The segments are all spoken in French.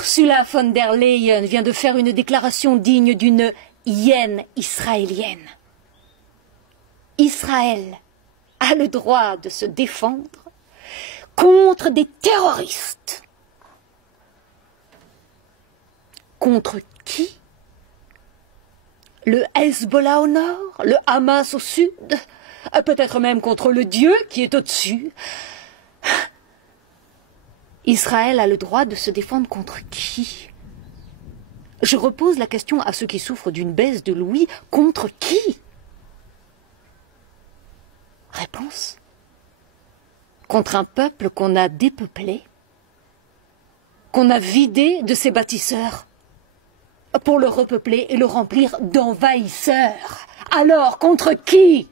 Ursula von der Leyen vient de faire une déclaration digne d'une hyène israélienne. Israël a le droit de se défendre contre des terroristes. Contre qui? Le Hezbollah au nord, le Hamas au sud, peut-être même contre le Dieu qui est au-dessus. Israël a le droit de se défendre contre qui? Je repose la question à ceux qui souffrent d'une baisse de l'ouïe. Contre qui? Réponse: contre un peuple qu'on a dépeuplé, qu'on a vidé de ses bâtisseurs, pour le repeupler et le remplir d'envahisseurs. Alors, contre qui?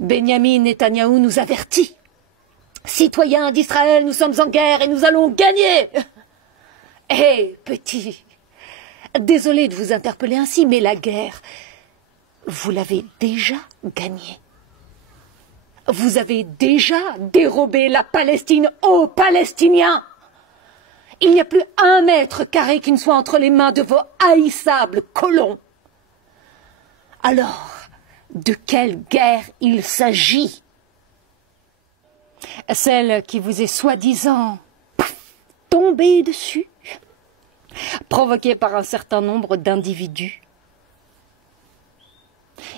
Benyamin Netanyahou nous avertit. Citoyens d'Israël, nous sommes en guerre et nous allons gagner. Hé, petit, désolé de vous interpeller ainsi, mais la guerre, vous l'avez déjà gagnée. Vous avez déjà dérobé la Palestine aux Palestiniens. Il n'y a plus 1 mètre carré qui ne soit entre les mains de vos haïssables colons. Alors, de quelle guerre il s'agit? Celle qui vous est soi-disant tombée dessus, provoquée par un certain nombre d'individus.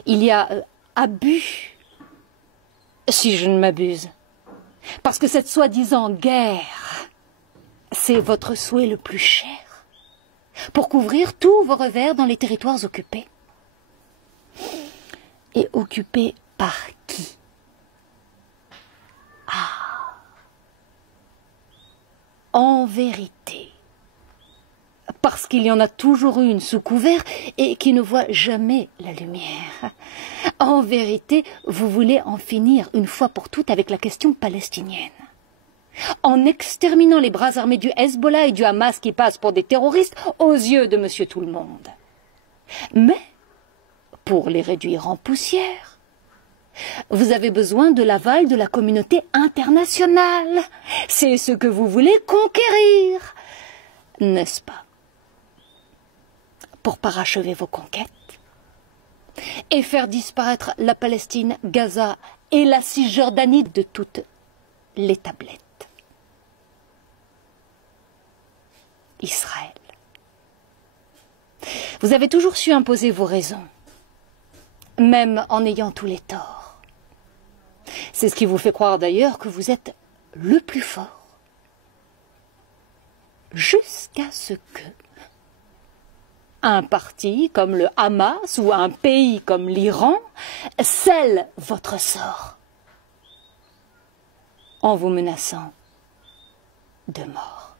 Il y a abus, si je ne m'abuse, parce que cette soi-disant guerre, c'est votre souhait le plus cher, pour couvrir tous vos revers dans les territoires occupés. Et occupés par qui? Ah, en vérité, parce qu'il y en a toujours une sous couvert et qui ne voit jamais la lumière. En vérité, vous voulez en finir une fois pour toutes avec la question palestinienne. En exterminant les bras armés du Hezbollah et du Hamas qui passent pour des terroristes aux yeux de Monsieur Tout-le-Monde. Mais, pour les réduire en poussière, vous avez besoin de l'aval de la communauté internationale. C'est ce que vous voulez conquérir, n'est-ce pas? Pour parachever vos conquêtes et faire disparaître la Palestine, Gaza et la Cisjordanie de toutes les tablettes. Israël. Vous avez toujours su imposer vos raisons, même en ayant tous les torts. C'est ce qui vous fait croire d'ailleurs que vous êtes le plus fort. Jusqu'à ce que un parti comme le Hamas ou un pays comme l'Iran scelle votre sort en vous menaçant de mort.